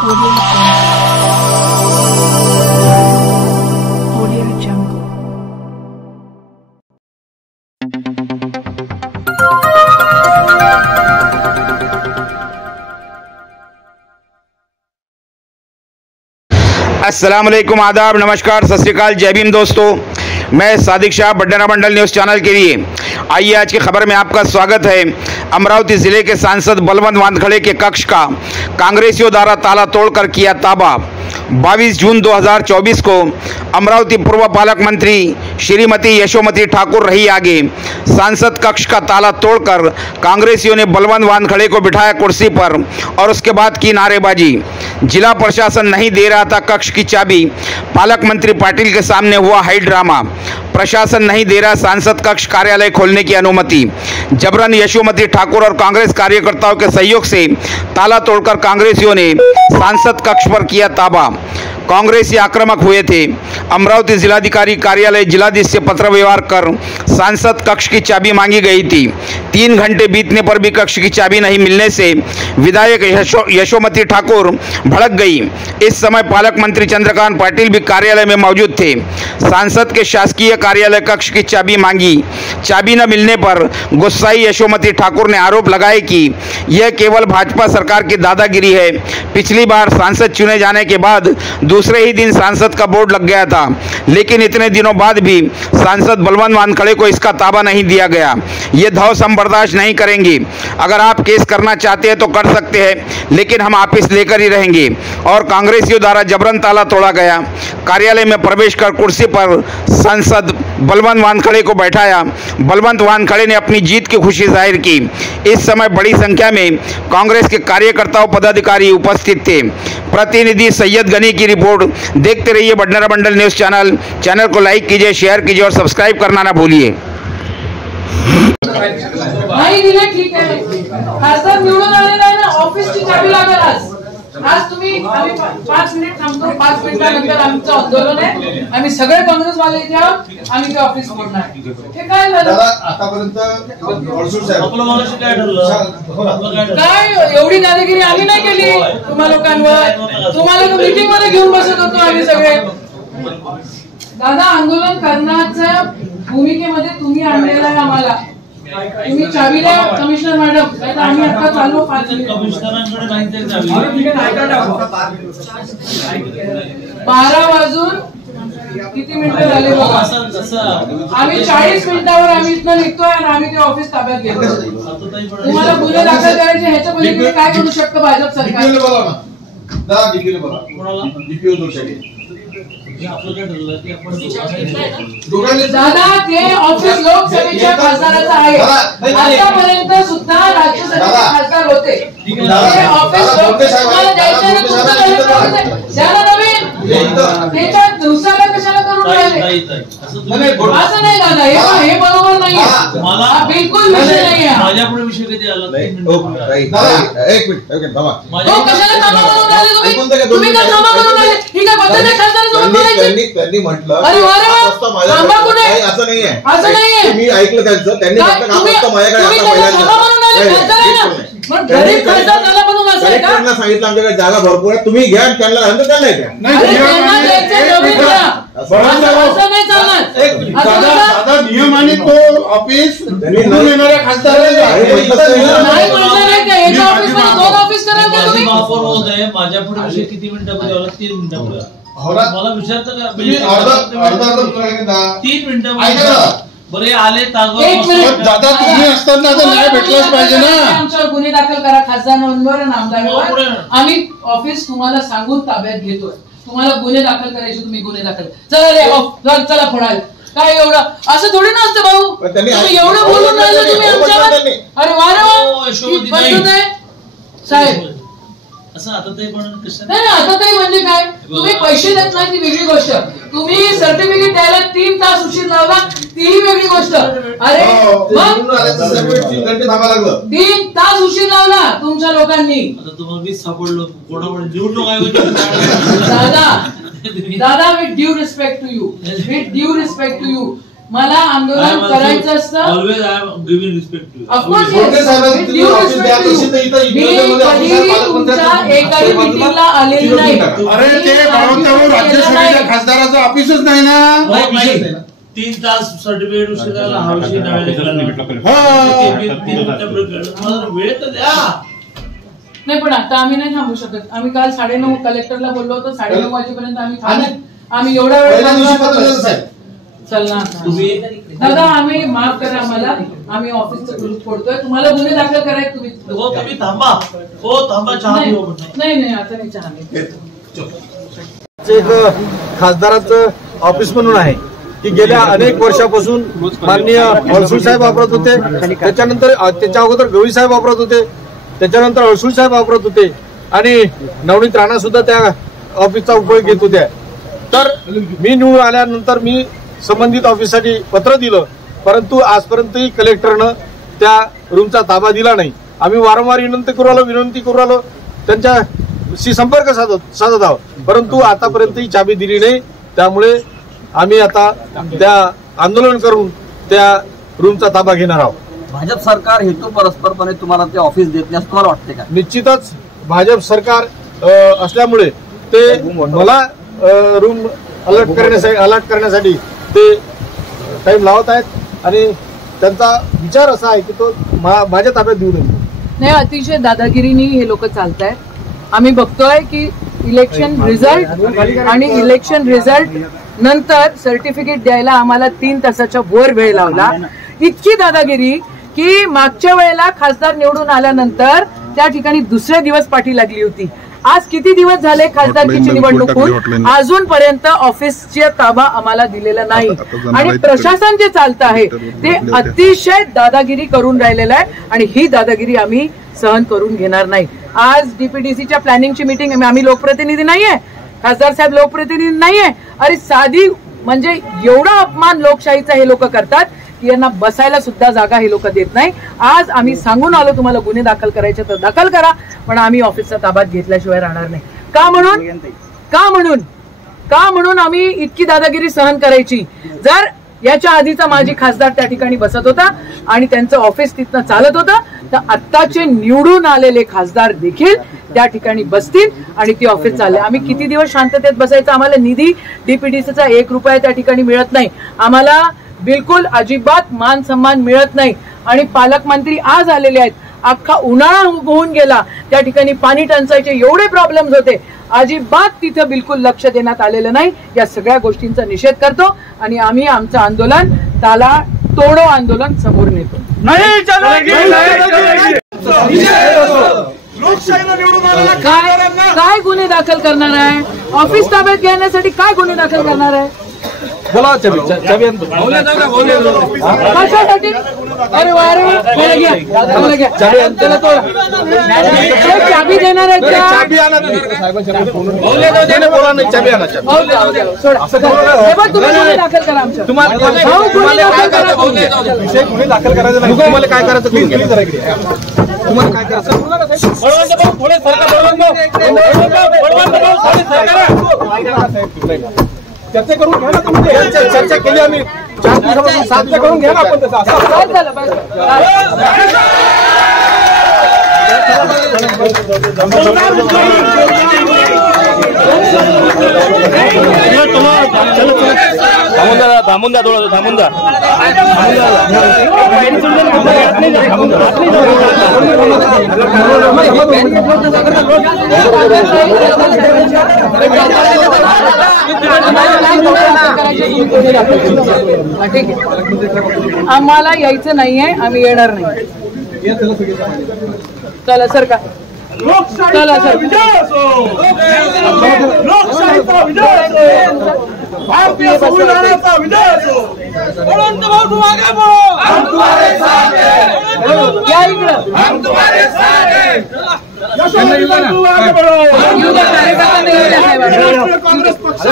अस्सलाम वालेकुम, आदाब, नमस्कार, सत श्री अकाल, जय भीम दोस्तों। मैं सादिक शाह, बडनेरा मंडल न्यूज़ चैनल के लिए आइए आज की खबर में आपका स्वागत है। अमरावती जिले के सांसद बलवंत वानखड़े के कक्ष का कांग्रेसियों द्वारा ताला तोड़कर किया ताबा। 22 जून 2024 को अमरावती पूर्व पालक मंत्री श्रीमती यशोमती ठाकुर रही आगे सांसद कक्ष का ताला तोड़कर कांग्रेसियों ने बलवंत वानखड़े को बिठाया कुर्सी पर और उसके बाद की नारेबाजी। जिला प्रशासन नहीं दे रहा था कक्ष की चाबी, पालक मंत्री पाटिल के सामने हुआ हाई ड्रामा। प्रशासन नहीं दे रहा सांसद कक्ष कार्यालय खोलने की अनुमति। जबरन यशोमती ठाकुर और कांग्रेस कार्यकर्ताओं के सहयोग से ताला तोड़कर कांग्रेसियों ने सांसद कक्ष पर किया ताबा। कांग्रेसी आक्रामक हुए थे। अमरावती जिलाधिकारी कार्यालय जिलाधीश से पत्र व्यवहार कर सांसद कक्ष की चाबी मांगी गई थी। 3 घंटे बीतने पर भी कक्ष की चाबी नहीं मिलने से विधायक यशोमती ठाकुर भड़क गई। इस समय पालक मंत्री चंद्रकांत पाटिल भी कार्यालय में मौजूद थे। सांसद के शासकीय कार्यालय कक्ष की चाबी मांगी। चाबी न मिलने पर गुस्साई यशोमती ठाकुर ने आरोप लगाए कि यह केवल भाजपा सरकार की दादागिरी है। पिछली बार सांसद चुने जाने के बाद दूसरे ही दिन सांसद का बोर्ड लग गया था, लेकिन इतने दिनों बाद भी सांसद बलवंत वानखड़े को इसका ताबा नहीं दिया गया। ये धौंस हम बर्दाश्त नहीं करेंगे। अगर आप केस करना चाहते हैं तो कर सकते हैं, लेकिन हम वापिस लेकर ही रहेंगे। और कांग्रेसियों द्वारा जबरन ताला तोड़ा गया। कार्यालय में प्रवेश कर कुर्सी पर सांसद बलवंत वानखड़े को बैठाया। बलवंत वानखड़े ने अपनी जीत की खुशी जाहिर की। इस समय बड़ी संख्या में कांग्रेस के कार्यकर्ताओं पदाधिकारी उपस्थित थे। प्रतिनिधि सैयद गनी की रिपोर्ट। देखते रहिए बडनेरा मंडल न्यूज़ चैनल को लाइक कीजिए, शेयर कीजिए और सब्सक्राइब करना ना भूलिए। नाही दिले ठीक आहे, खासदार निवडून आलेला आहे ना, ऑफिसची चाबी लागेल आज तुम्ही आम्ही 5 मिनिट थांबतो, 5 मिनिटानंतर आमचं आंदोलन आहे। आम्ही सगळे काँग्रेसवाले इथे आहोत, आम्ही ते ऑफिस फोडणार आहे। हे काय झालं आतापर्यंत काय एवढी दादागिरी आम्ही नाही केली तुम्हा लोकांवर। तुम्हाला मीटिंग मध्ये घेऊन बसत होतो आम्ही सगळे। दादा, आंदोलन करण्याच्या भूमिकेमध्ये तुम्ही आणलेला आहे आम्हाला। तुम्ही चाबी द्या कमिशनर मॅडम, नाही तर आम्ही आता चाललो 5 मिनिट। कमिशनरांकडे नाही ते चाबी। 12 वाजून किती मिनिटं झाले बघा। आम्ही 40 मिनिटावर आम्ही इथनं निघतोय आणि आम्ही ते ऑफिस ताब्यात घेतो। तुम्हाला गुन्हे दाखल करायचे ह्याच्या पलीकडे काय करू शकतं भाजप सरकार? दादा, ते ऑफिस लोकसभेच्या खासदाराचं आहे। आतापर्यंत सुद्धा राज्यसभेचे खासदार होते। ते ऑफिस लोकसभेला द्यायचं ना, त्याला नवीन त्याच्या दिवसाला कशाला करून राहिले? असं नाही दादा, हे बरोबर नाही, बिलकुल विषय नाही आहे। माझ्यापुढे विषय कधी आला? एक मिनिट कशाला कामा करून राहिले तुम्ही? का कामा करून राहिले? ठीक आहे, बदलते खासदार त्यांनी म्हटलं असं नाहीये, असं नाहीये। मी ऐकलं त्यांचं, त्यांनी म्हटलं काम असतं माझ्याकडे सांगितलं आमच्याकडे जागा भरपूर आहे, तुम्ही घ्या, त्यांना त्यांना दादा नियम आणि तो ऑफिस येणाऱ्या माझ्या पुढे विषय किती मिनिटांमध्ये? 3 मिनिटांमध्ये मला विचारतं का? 3 मिनिटं बरे आले दादा, तुम्ही असताना न्याय भेटलाच पाहिजे ना। आमच्यावर गुन्हे दाखल करा खासदारांवर आणि आमदारांवर। आम्ही ऑफिस तुम्हाला सांगून ताब्यात घेतोय। तुम्हाला गुन्हे दाखल करायचे, तुम्ही गुन्हे दाखल चला रे, चला फोडाल। काय एवढं असं थोडी नसतं भाऊ, तुम्ही एवढं बोलून राहिले तुम्ही आमच्यावर। अरे वा साहेब, असं आता ते पण नाही, आता ते म्हणजे काय? तुम्ही पैसे देत नाही ती वेगळी गोष्ट, तुम्ही सर्टिफिकेट द्यायला 3 तास उशीर लावला ती वेगळी गोष्ट। अरे 3 तास उशीर लावला तुमच्या लोकांनी। आता तुम्हाला मी सापडलो कोणाकडे निवडणूक आयोग। दादा, with due respect to you, मला आंदोलन करायचं असतं। Always I am giving respect to you. Of course, तुमच्या एकाही मीटिंगला आलेली नाही. अरे ते बाळवंतराव राज्यसभेच्या खासदाराचं ऑफिसच नाही ना. 3 तास सर्टिफिकेट उशिराला हा विषय वेळ तर द्या. नाही पण आता आम्ही नाही थांबू शकत. आम्ही काल 9:30 कलेक्टरला बोललो होतो, 9:30 वाजेपर्यंत आम्ही थांबू. आम्ही एवढा वेळ चल ना दादा, आम्ही माफ करा आम्हाला, आम्ही ऑफिसचं ग्रुप फोडतोय. तुम्हाला गुन्हे दाखल करायचे तुम्ही थांबा. चहा नाही आता नाही चहा नाही. एक खासदाराचं ऑफिस म्हणून आहे की गेल्या अनेक वर्षापासून माननीय अळसूळ साहेब वापरत होते, त्याच्यानंतर त्याच्या अगोदर गवळी साहेब वापरत होते, त्याच्यानंतर अळसूळ साहेब वापरत होते आणि नवनीत राणा सुद्धा त्या ऑफिसचा उपयोग घेत होत्या. तर मी निवडून आल्यानंतर मी संबंधित ऑफिससाठी पत्र दिलं, परंतु आजपर्यंतही कलेक्टरनं त्या रूमचा ताबा दिला नाही. आम्ही वारंवार विनंती करू आलो त्यांच्याशी संपर्क साधत आहोत, परंतु आतापर्यंतही चाबी दिली नाही. त्यामुळे आम्ही आता त्या आंदोलन करून त्या रूमचा ताबा घेणार आहोत. भाजप सरकार हेतू परस्परपणे तुम्हाला ते ऑफिस देत नाही तुम्हाला वाटते का? निश्चितच भाजप सरकार असल्यामुळे ते मला रूम अलर्ट करण्यासाठी ते टाइम लावत आहेत आणि त्यांचा विचार असा आहे की तो माझ्या ताब्यात देऊ नये. नाही, अतिशय दादागिरीनी हे लोक चालतायत. आम्ही बघतोय की इलेक्शन रिझल्ट नंतर सर्टिफिकेट द्यायला आम्हाला 3 तासाच्या वर वेळ लावला. इतकी दादागिरी की मागच्या वेळेला खासदार निवडून आल्यानंतर त्या ठिकाणी दुसरे दिवस पाठी लागली होती. आज किती दिवस झाले खासदारकीची निवडणूक होऊन अजूनपर्यंत ऑफिसचे ताबा आम्हाला दिलेला नाही. आणि प्रशासन जे चालतं आहे ते अतिशय दादागिरी करून राहिलेलं आहे आणि ही दादागिरी आम्ही सहन करून घेणार नाही. आज डीपीडीसीच्या प्लॅनिंगची मीटिंग, आम्ही लोकप्रतिनिधी नाहीये, खासदार साहेब लोकप्रतिनिधी नाहीये. अरे साधी म्हणजे एवढा अपमान लोकशाहीचा हे लोक करतात की यांना बसायला सुद्धा जागा हे लोक देत नाही. आज आम्ही सांगून आलो तुम्हाला गुन्हे दाखल करायचे तर दाखल करा, पण आम्ही ऑफिसचा ताब्यात घेतल्याशिवाय राहणार नाही. का म्हणून आम्ही इतकी दादागिरी सहन करायची? जर याच्या आधीचा माजी खासदार त्या ठिकाणी बसत होता आणि त्यांचं ऑफिस तिथनं चालत होतं, तर आत्ताचे निवडून आलेले खासदार देखील त्या ठिकाणी बसतील आणि ती ऑफिस चालले. आम्ही किती दिवस शांततेत बसायचं? आम्हाला निधी डीपीडीसीचा 1 रुपया त्या ठिकाणी मिळत नाही, आम्हाला बिलकुल अजिबात मान सन्मान मिळत नाही. आणि पालकमंत्री आज आलेले आहेत, अख्खा उन्हाळा होऊन गेला, त्या ठिकाणी पाणी टंचाईचे एवढे प्रॉब्लेम्स होते, अजिबात तिथं बिलकुल लक्ष देण्यात आलेलं नाही. या सगळ्या गोष्टींचा निषेध करतो आणि आम्ही आमचं आंदोलन त्याला तोडो आंदोलन समोर नेतो. काय गुन्हे दाखल करणार आहे? ऑफिस ताब्यात घेण्यासाठी काय गुन्हे दाखल करणार आहे? बोला चाबी कशासाठी? अरे चाबी देणार आहे का? चाबी आणा तुम्ही गुन्हे दाखल करा आमच्या. तुम्हाला दाखल करायचं नाही. तुम्हाला काय करायचं तुम्हाला काय करायचं चर्चा करून घ्या ना. तुम्ही चर्चा केली आम्ही 4 दिवसापासून, 7 दिवस करून घ्या ना आपण त्याचा. थांबून द्या थोडं, थांबून द्या. ठीक आहे, आम्हाला यायचं नाहीये, आम्ही येणार नाही. चला सर का चला सर. भारतीय संविधानाचा विजय असो. या इकडं. काँग्रेस पक्ष